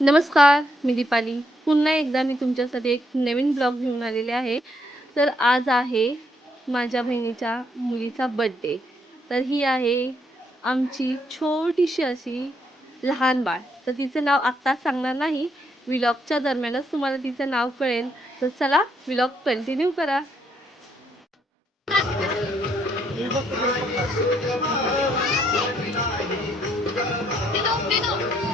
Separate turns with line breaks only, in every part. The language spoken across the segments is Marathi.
नमस्कार मी दीपाली. पुन्हा एकदा मी तुमच्यासाठी एक नवीन ब्लॉग घेऊन आलेले आहे. तर आज आहे माझ्या बहिणीच्या मुलीचा बड्डे तर ही आहे आमची छोटीशी अशी लहान बाळ. तर तिचं नाव आत्ताच सांगणार नाही. विलॉगच्या दरम्यानच तुम्हाला तिचं नाव कळेल. तर चला विलॉग कंटिन्यू करा.
काय काय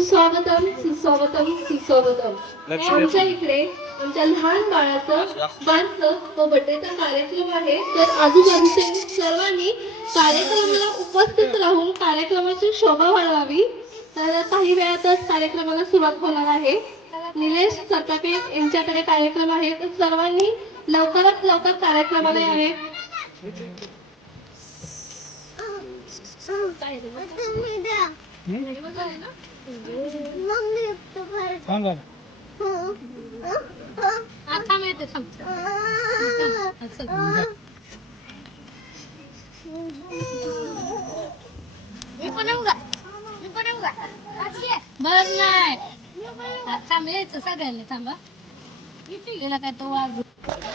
स्वागतम सुस्वागतम सुस्वागतम. आमच्या इकडे आमच्या लहान बाळाचं बारसं व बड्डेचा कार्यक्रम आहे. तर सर्वांनी कार्यक्रमाला उपस्थित राहून कार्यक्रमाची शोभा वाढवावी. तर काही वेळातच कार्यक्रमाला सुरुवात होणार आहे. निलेश सरतापे यांच्याकडे कार्यक्रम आहे. तर सर्वांनी लवकरात लवकर कार्यक्रमाला यावे.
सांगा
आता मिळते मी पण येऊ का मी पण येऊ का बर नाही. थांब यायचं सगळ्यांनी थांबा. गेला काय तो वाज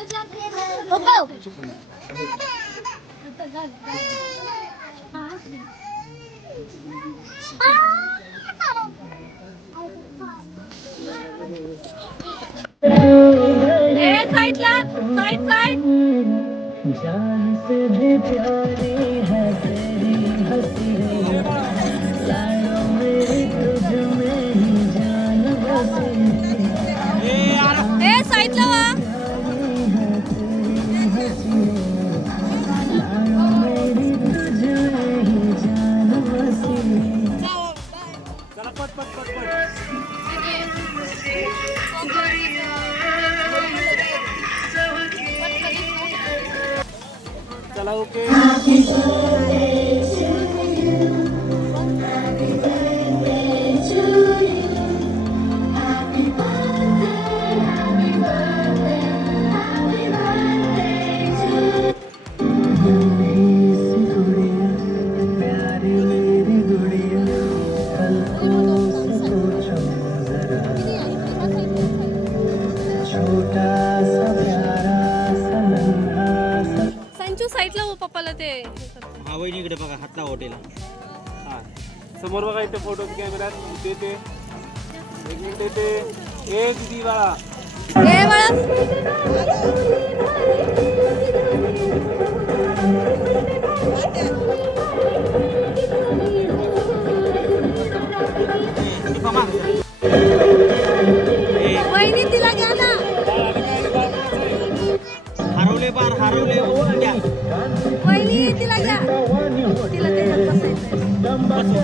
मला माहीत आहे.
साईडला साईड साईड
चला ओके
वहिनी इकडे बघा हातला हॉटेल
हा. समोर बघा इथे फोटो कॅमेऱ्यात इथे ते. एक मिनिट इथे. ए दिदी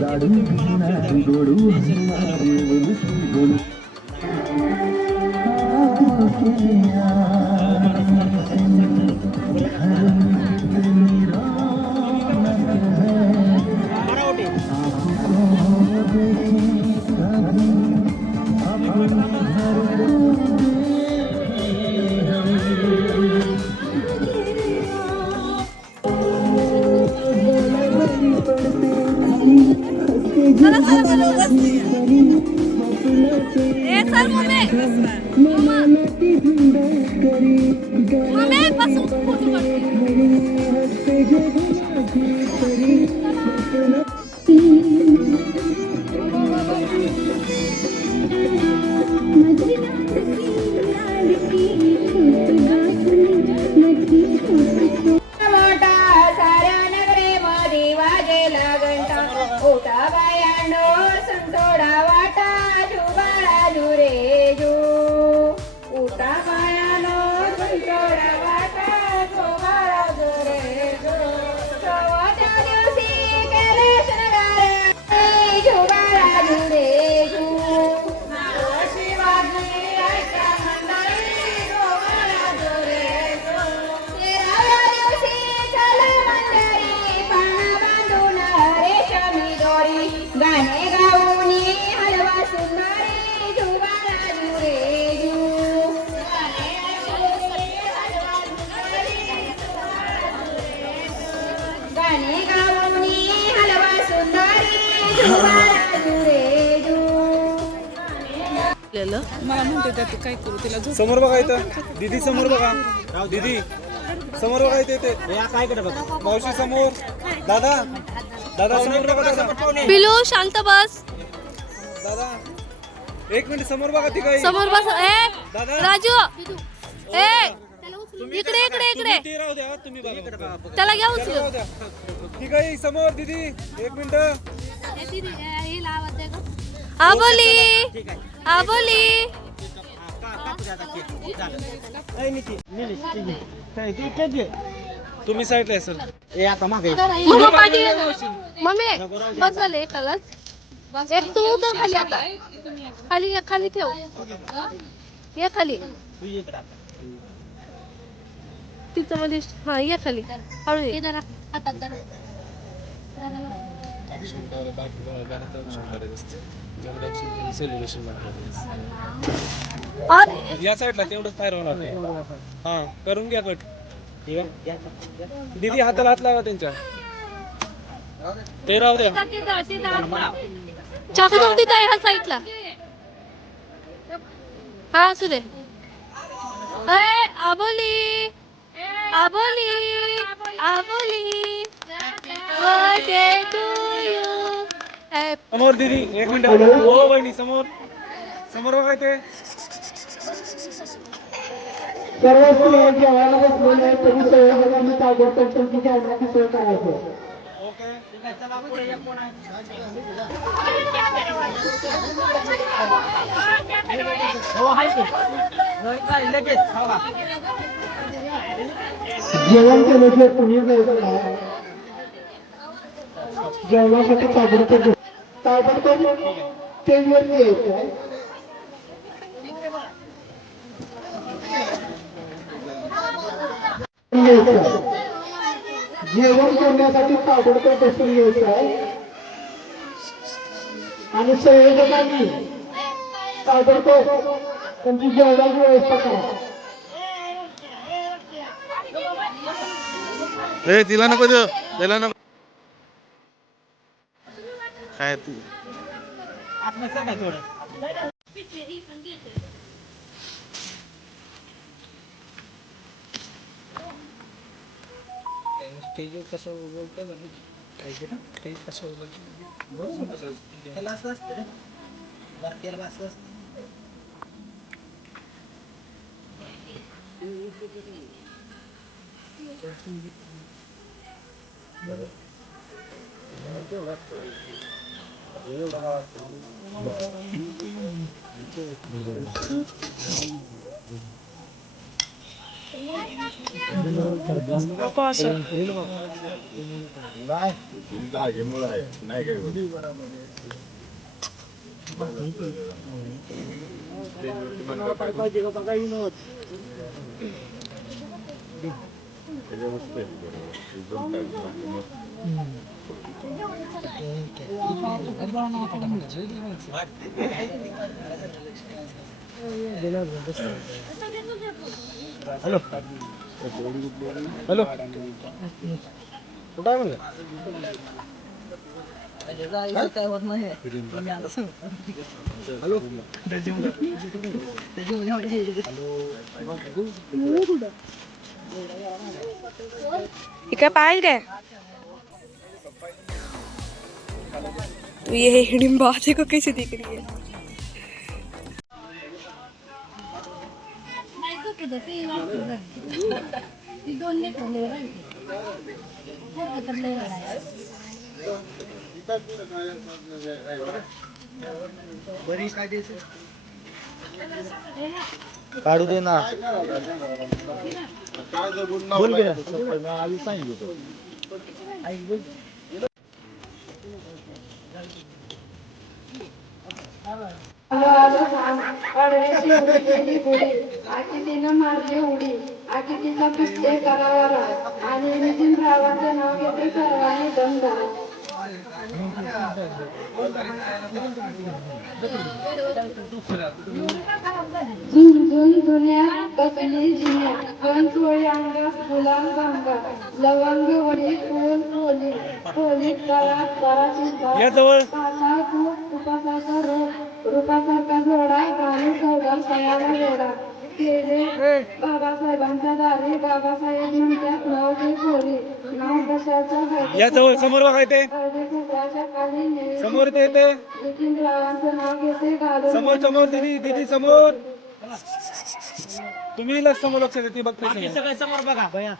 लाडू गोडू
Mehmet! Mehmet! Basın tut kocaman.
मला म्हणते त्या तू काय करू तिला झोप
समोर बघा इथं. दीदी समोर बघा. दीदी समोर बघा इथे
काय कडे बघ
मावशी समोर. दादा दादा समोर बघा दादा.
पिलू शांत बस.
दादा एक मिनिट समोर बघा ती काही
समोर बस. ए
दादा.
राजू. ए इकडे इकडे इकडे.
ते राहू द्या तुम्ही बघा.
त्याला घ्या उचलून.
ती काही समोर दीदी. एक मिनिट.
आबोली आबोली
तुम्ही साईडला आहे सर.
ए आता मागे.
मम्मी बस झाले एकालाच. एक तू तर खाली आता. खाली ये, खाली. ठेव ये खाली तिचं मध्ये हा ये खाली. हळू ये. अरे
या साईडला तेवढंच तयार होणार हा करून घ्या कट.
ठीक आहे.
दीदी हाताला हात लावा त्यांच्या. ते राहू द्या.
चाकू आहे ह्या साईडला. हा असू दे. ए, आबोली आबोली आबोली
समोर दीदी एक मिनिट हो बहिणी समोर। समोर बघा ते
सर्व स्त्रिया जेवायला बसलेले आहेत तरी सहयोगाने ताबडतोब त्यांची जेवणाची सोय करायची
ओके
हो आहे की होय, काय लगेच हो। का?
जेवण केल्याशिवाय कुणी जायचं नाही जेवणासाठी ताबडतोब ताबडतोब स्टेजवर यायचं जेवण करण्यासाठी ताबडतोब बसून घ्यायचं आहे. आणि संयोजकांनी ताबडतोब त्यांची जेवणाची व्यवस्था करा
ए तिला नको तिला नको काय तू?
कसं बोलतं बरं काय ना स्टेज कसं बोलतं त्याला असं असतं रे. बारक्याला असं असतं.
हॅलो कुठं आहे म्हणलं
काय होत नाही मी आता सांगतो. हॅलो
हे काय पाहिजे काय तू ये हिडिंबा देखो कैसे दिख रही है।
काढू दे ना. बोल आधी सांगितलं ऐक बोल
आलो आलो सांग अडवेशी आकी तिनं मारली उडी आकी आणि नितीन रावाचं नाव घेते सर्वांनी दुनिया कसली जिन्या पण चोळी अंगास गुलाम भांगा लवंग वडी फुल पोली पोली करा करा चिंता खूप उपासाचा रोग. रूपासारखा जोडा घालून चौदा सयाला वेडा केले बाबासाहेबांच्या दारी बाबासाहेब म्हणतात नाव पोरी नाव कशाचं
या जवळ समोर बघा इथे.
हळदी कुंकवाच्या खाली नेली.
समोर ते येते
नितीन रावांचं नाव घेते घालून
समोर समोर दिदी दिदी समोर. तुम्ही लक्ष समोर लक्ष देते बघते
सगळं. समोर बघा. बया.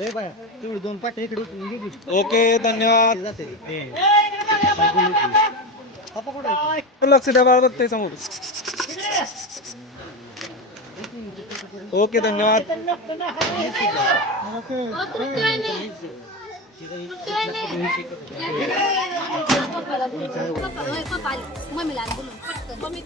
ए बया तेवढी दोन पाट्या इकडे.
ओके धन्यवाद. लक्ष द्या बाळा बघते समोर. ओके धन्यवाद.
मम्मीला बोलून मम्मी